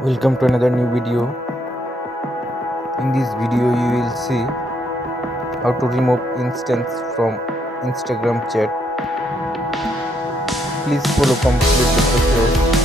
Welcome to another new video. In this video you will see how to remove instance from Instagram chat. Please follow completely the process.